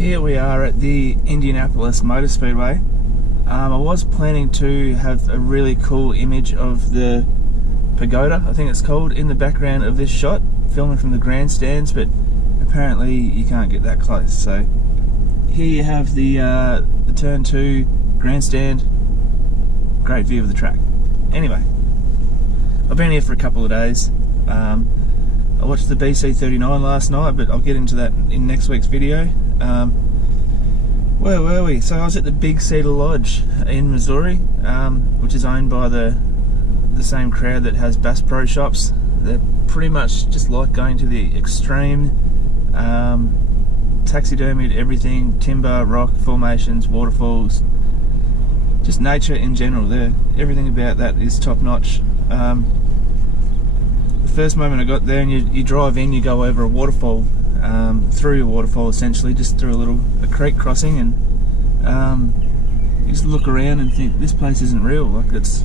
Here we are at the Indianapolis Motor Speedway. I was planning to have a really cool image of the pagoda, I think it's called, in the background of this shot, filming from the grandstands, but apparently you can't get that close. So here you have the turn 2 grandstand, great view of the track. Anyway, I've been here for a couple of days. I watched the BC39 last night, but I'll get into that in next week's video. Where were we? So I was at the big Cedar Lodge in Missouri, which is owned by the same crowd that has Bass Pro Shops. They're pretty much just like going to the extreme, taxidermied everything, timber, rock, formations, waterfalls, just nature in general. Everything about that is top notch. The first moment I got there, and you drive in, you go over a waterfall, through a waterfall essentially, just through a creek crossing, and you just look around and think this place isn't real. Like it's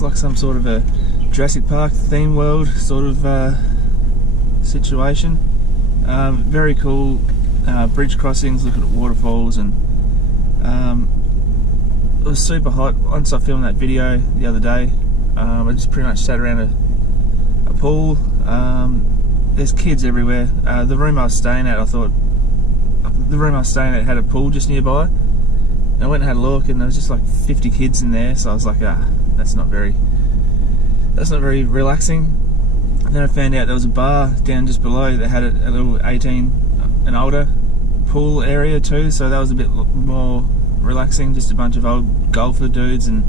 like some sort of a Jurassic Park theme world sort of situation. Very cool bridge crossings, looking at waterfalls, and it was super hot. Once I filmed that video the other day, I just pretty much sat around a pool. There's kids everywhere. The room I was staying at, had a pool just nearby, and I went and had a look, and there was just like 50 kids in there. So I was like, that's not very relaxing. And then I found out there was a bar down just below that had a little 18 and older pool area too, so that was a bit more relaxing. Just a bunch of old golfer dudes and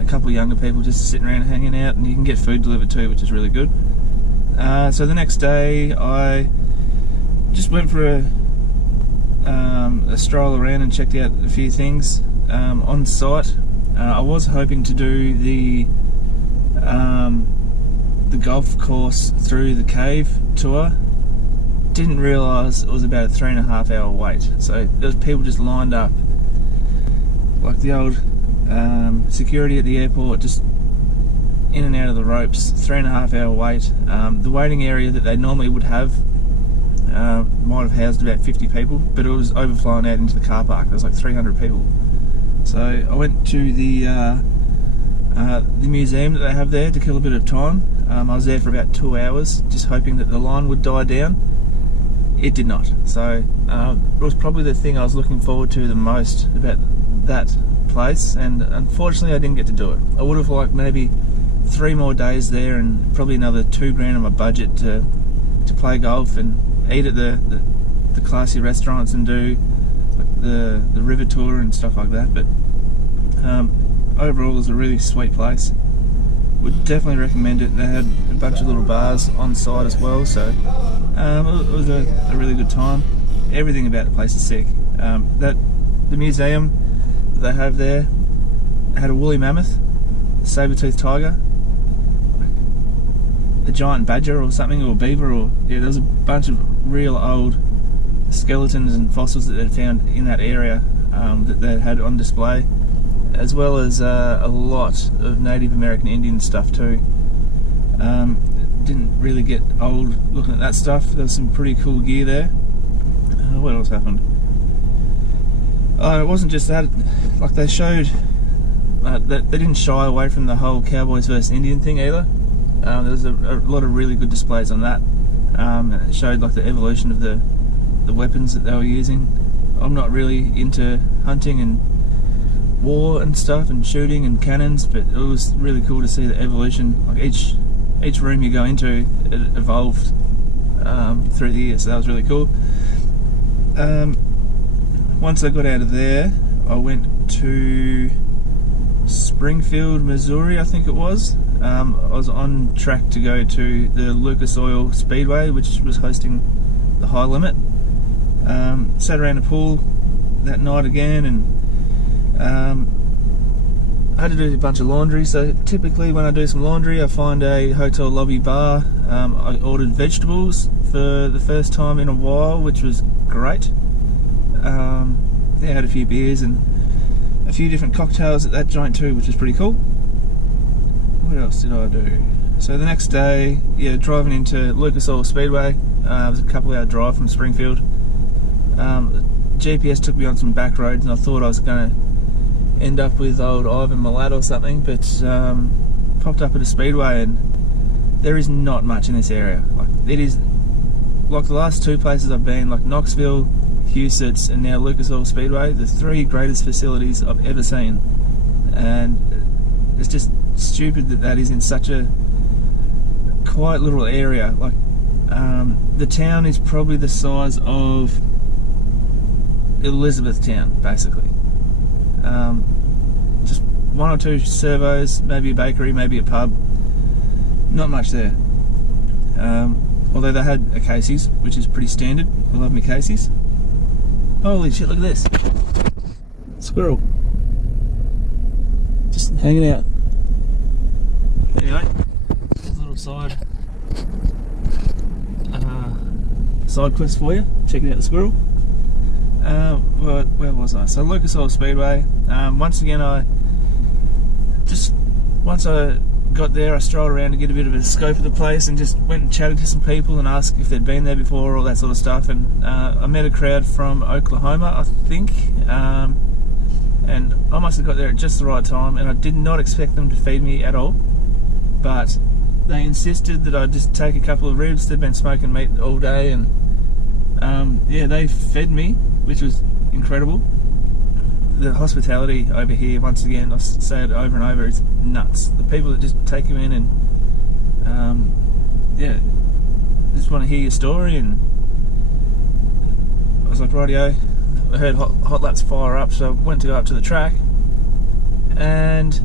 a couple of younger people just sitting around hanging out, and you can get food delivered too, which is really good. So the next day I just went for a stroll around and checked out a few things on site. I was hoping to do the golf course through the cave tour. Didn't realise it was about a 3.5 hour wait. So there was people just lined up like the old security at the airport, just in and out of the ropes. 3.5 hour wait. The waiting area that they normally would have might have housed about 50 people, but it was overflowing out into the car park. There was like 300 people. So I went to the museum that they have there to kill a bit of time. I was there for about 2 hours, just hoping that the line would die down. It did not. So it was probably the thing I was looking forward to the most about that place, and unfortunately I didn't get to do it. I would have liked maybe 3 more days there, and probably another $2 grand on my budget to play golf and eat at the classy restaurants and do like the river tour and stuff like that. But overall, it was a really sweet place. Would definitely recommend it. They had a bunch of little bars on site as well, so it was a really good time. Everything about the place is sick. The museum that they have there had a woolly mammoth, a saber-toothed tiger, a giant badger or something, or beaver, or there was a bunch of real old skeletons and fossils that they'd found in that area that they had on display, as well as a lot of Native American Indian stuff too. Didn't really get old looking at that stuff. There was some pretty cool gear there. What else happened? It wasn't just that. Like they showed that they didn't shy away from the whole Cowboys versus Indian thing either. There was a lot of really good displays on that. And it showed like the evolution of the weapons that they were using. I'm not really into hunting and war and stuff and shooting and cannons, but it was really cool to see the evolution. Like each room you go into, it evolved through the years, so that was really cool. Once I got out of there, I went to Springfield, Missouri, I think it was. I was on track to go to the Lucas Oil Speedway, which was hosting the High Limit. Sat around a pool that night again, and I had to do a bunch of laundry. So typically when I do some laundry, I find a hotel lobby bar. I ordered vegetables for the first time in a while, which was great. I had a few beers and a few different cocktails at that joint too, which was pretty cool. What else did I do? So the next day, driving into Lucas Oil Speedway. It was a couple hour drive from Springfield. GPS took me on some back roads, and I thought I was going to end up with old Ivan Milat or something, but popped up at a speedway, and there is not much in this area. Like, it is like the last two places I've been, like Knoxville, Huset's, and now Lucas Oil Speedway, the three greatest facilities I've ever seen. And it's just stupid that that is in such a quiet little area. Like, the town is probably the size of Elizabethtown, basically. Just one or two servos, maybe a bakery, maybe a pub. Not much there. Although they had a Casey's, which is pretty standard. I love me Casey's. Holy shit, look at this. Squirrel. Just hanging out. Anyway, there's a little side quest for you. Checking out the squirrel. Where was I? So Lucas Oil Speedway. Once again, once I got there, I strolled around to get a bit of a scope of the place, and just went and chatted to some people and asked if they'd been there before, all that sort of stuff. And I met a crowd from Oklahoma, I think, and I must have got there at just the right time, and I did not expect them to feed me at all, but they insisted that I just take a couple of ribs. They'd been smoking meat all day, and yeah, they fed me, which was incredible. The hospitality over here, once again, I say it over and over, is nuts. The people that just take you in and yeah, just want to hear your story. And I was like, rightio. I heard hot laps fire up, so I went to go up to the track, and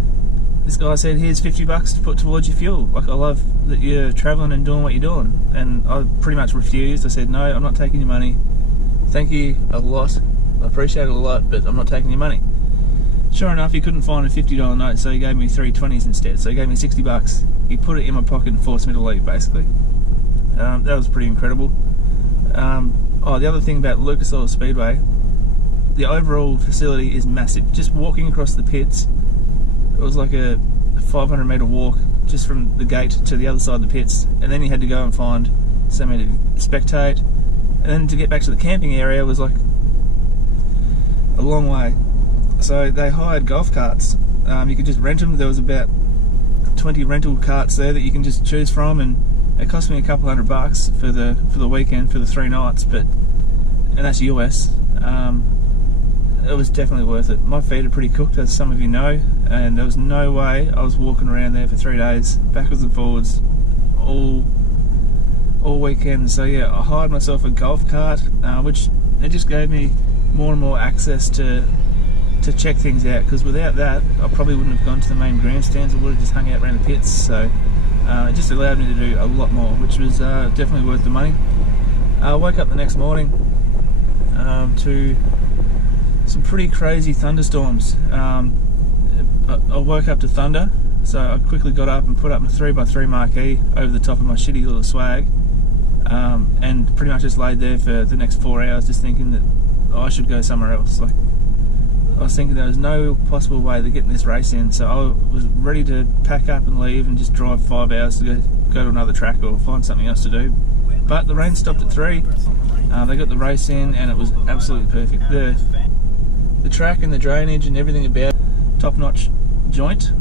this guy said, here's $50 to put towards your fuel. Like, I love that you're travelling and doing what you're doing. And I pretty much refused. I said, no, I'm not taking your money. Thank you a lot. I appreciate it a lot, but I'm not taking your money. Sure enough, he couldn't find a $50 note, so he gave me 3 20s instead. So he gave me $60. He put it in my pocket and forced me to leave, basically. That was pretty incredible. Oh, the other thing about Lucas Oil Speedway, the overall facility is massive. Just walking across the pits, it was like a 500 metre walk just from the gate to the other side of the pits, and then you had to go and find somewhere to spectate, and then to get back to the camping area was like a long way. So they hired golf carts. You could just rent them. There was about 20 rental carts there that you can just choose from, and it cost me a couple $100 for the weekend, for the 3 nights, and that's US. It was definitely worth it. My feet are pretty cooked, as some of you know, and there was no way I was walking around there for 3 days, backwards and forwards, all weekend. So yeah, I hired myself a golf cart, which it just gave me more and more access to check things out, because without that I probably wouldn't have gone to the main grandstands. I would have just hung out around the pits. So it just allowed me to do a lot more, which was definitely worth the money. I woke up the next morning to some pretty crazy thunderstorms. I woke up to thunder, so I quickly got up and put up my 3x3 marquee over the top of my shitty little swag, and pretty much just laid there for the next 4 hours, just thinking that I should go somewhere else. Like, I was thinking there was no possible way to get this race in, so I was ready to pack up and leave and just drive 5 hours to go to another track or find something else to do. But the rain stopped at 3. They got the race in, and it was absolutely perfect. The track and the drainage and everything about top-notch joint.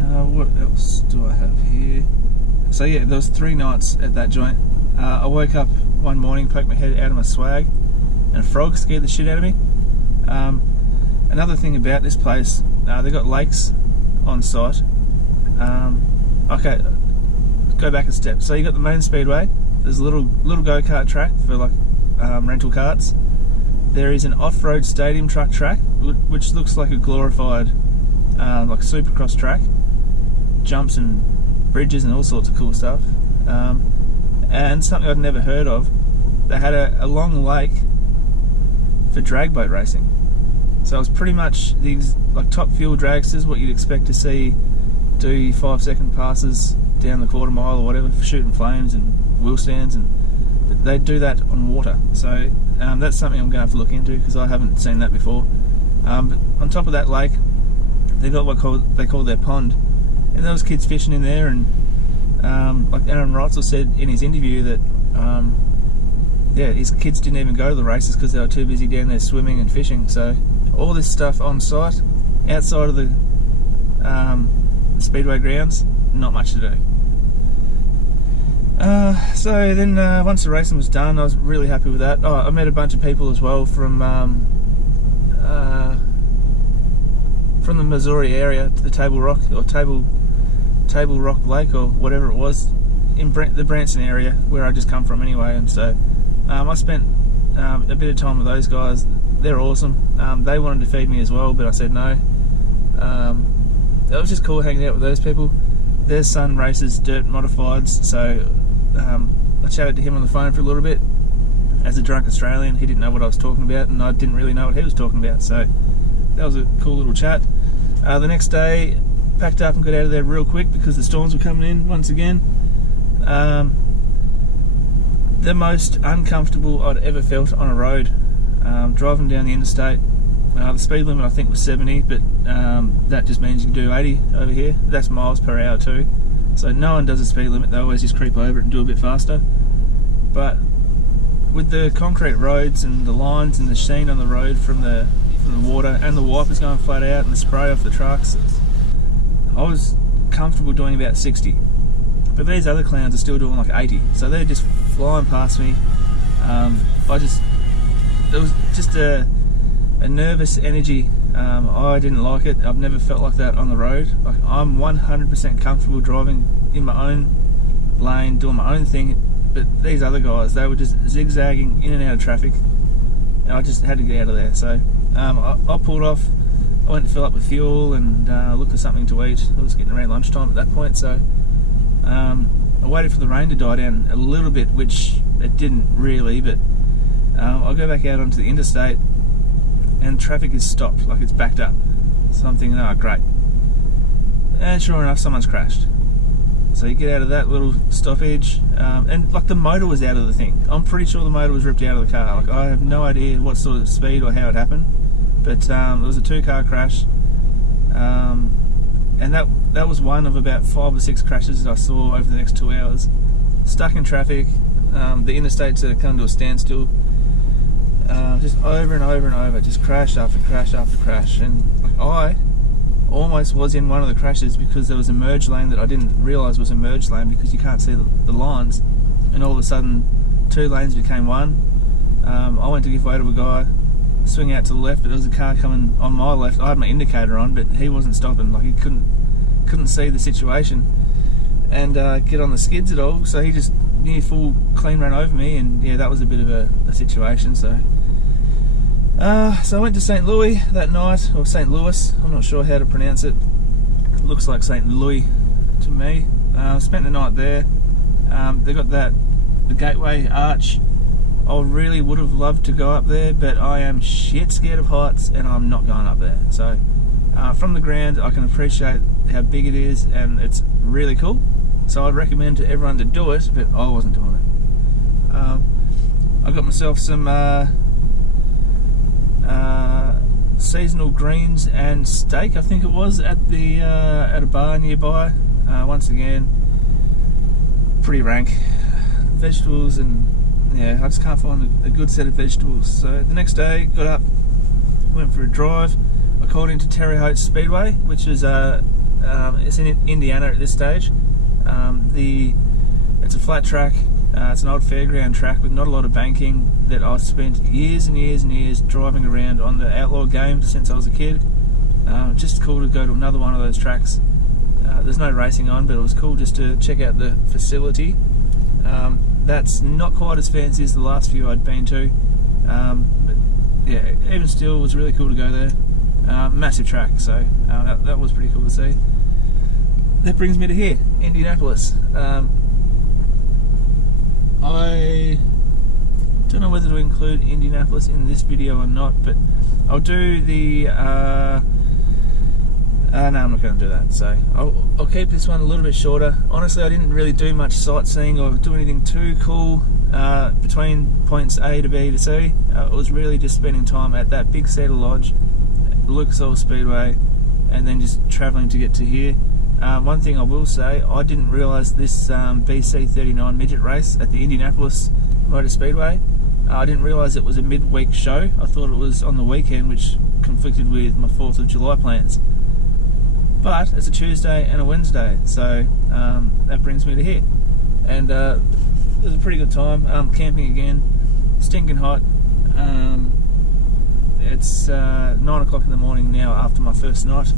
What else do I have here? So yeah, there was 3 nights at that joint. I woke up one morning, poked my head out of my swag, and a frog scared the shit out of me. Another thing about this place, they got lakes on site. Okay, go back a step. So you got the main speedway. There's a little go-kart track for like rental karts. There is an off-road stadium truck track, which looks like a glorified like supercross track. Jumps and bridges and all sorts of cool stuff. And something I'd never heard of, they had a long lake for drag boat racing. So it was pretty much these like top fuel dragsters, what you'd expect to see do 5-second passes down the quarter mile or whatever, for shooting flames and wheel stands, and they do that on water. So that's something I'm going to have to look into, because I haven't seen that before. But on top of that lake, they got what they call their pond, and there was kids fishing in there. And like Aaron Reutzel said in his interview that yeah, his kids didn't even go to the races because they were too busy down there swimming and fishing. So all this stuff on site, outside of the speedway grounds, not much to do. So then once the racing was done, I was really happy with that. Oh, I met a bunch of people as well from the Missouri area to the Table Rock or Table Rock Lake or whatever it was in the Branson area where I just come from anyway. And so I spent a bit of time with those guys. They're awesome. They wanted to feed me as well, but I said no. It was just cool hanging out with those people. Their son races dirt modifieds, so I chatted to him on the phone for a little bit. As a drunk Australian, he didn't know what I was talking about, and I didn't really know what he was talking about, so that was a cool little chat. The next day, packed up and got out of there real quick because the storms were coming in once again. The most uncomfortable I'd ever felt on a road, driving down the interstate. The speed limit I think was 70, but that just means you can do 80 over here. That's miles per hour too. So no one does a speed limit, they always just creep over it and do a bit faster. But with the concrete roads and the lines and the sheen on the road from the water and the wipers going flat out and the spray off the trucks, I was comfortable doing about 60. But these other clowns are still doing like 80, so they're just flying past me. There was just a nervous energy. I didn't like it. I've never felt like that on the road. Like, I'm 100% comfortable driving in my own lane, doing my own thing, but these other guys, they were just zigzagging in and out of traffic, and I just had to get out of there. So I pulled off. I went to fill up with fuel and look for something to eat. It was getting around lunchtime at that point, so I waited for the rain to die down a little bit, which it didn't really, but I'll go back out onto the interstate and traffic is stopped, like it's backed up. So I'm thinking, oh great. And sure enough, someone's crashed. So you get out of that little stoppage, and like the motor was out of the thing. I'm pretty sure the motor was ripped out of the car. Like, I have no idea what sort of speed or how it happened, but it was a 2-car crash, and that was one of about 5 or 6 crashes that I saw over the next 2 hours. Stuck in traffic, the interstates that come to a standstill. Just over and over and over, just crash after crash after crash, and like, I almost was in one of the crashes because there was a merge lane that I didn't realise was a merge lane because you can't see the lines, and all of a sudden 2 lanes became one. I went to give way to a guy, swing out to the left, but there was a car coming on my left. I had my indicator on, but he wasn't stopping. Like, he couldn't see the situation and get on the skids at all, so he just near full clean ran over me, and yeah, that was a bit of a situation. So I went to St. Louis that night, or St. Louis, I'm not sure how to pronounce it. It looks like St. Louis to me. Spent the night there. They got the Gateway Arch. I really would have loved to go up there, but I am shit scared of heights and I'm not going up there. So from the ground I can appreciate how big it is and it's really cool. So I'd recommend to everyone to do it, but I wasn't doing it. I got myself some seasonal greens and steak, I think it was, at a bar nearby. Once again, pretty rank vegetables, and yeah, I just can't find a good set of vegetables. So the next day, got up, went for a drive. I called into Terre Haute Speedway, which is it's in Indiana at this stage. It's a flat track. It's an old fairground track with not a lot of banking that I've spent years and years and years driving around on the outlaw game since I was a kid. Just cool to go to another one of those tracks. There's no racing on, but it was cool just to check out the facility. That's not quite as fancy as the last few I'd been to. But yeah, even still, it was really cool to go there. Massive track, so that was pretty cool to see. That brings me to here, Indianapolis. I don't know whether to include Indianapolis in this video or not, but I'll do the no, I'm not going to do that, so I'll keep this one a little bit shorter. Honestly, I didn't really do much sightseeing or do anything too cool between points A to B to C. It was really just spending time at that big Cedar Lodge, Lucas Oil Speedway, and then just travelling to get to here. One thing I will say, I didn't realise this BC39 midget race at the Indianapolis Motor Speedway I didn't realise it was a midweek show. I thought it was on the weekend, which conflicted with my 4th of July plans. But it's a Tuesday and a Wednesday, so that brings me to here. And it was a pretty good time. Camping again, stinking hot. It's 9 o'clock in the morning now after my first night.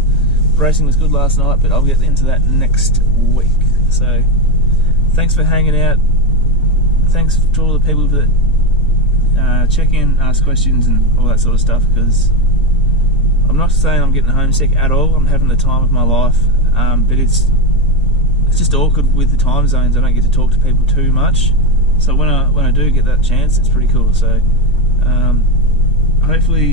Racing was good last night, but I'll get into that next week. So thanks for hanging out. Thanks to all the people that check in, ask questions and all that sort of stuff, because I'm not saying I'm getting homesick at all. I'm having the time of my life, but it's just awkward with the time zones. I don't get to talk to people too much, so when I do get that chance, it's pretty cool. So hopefully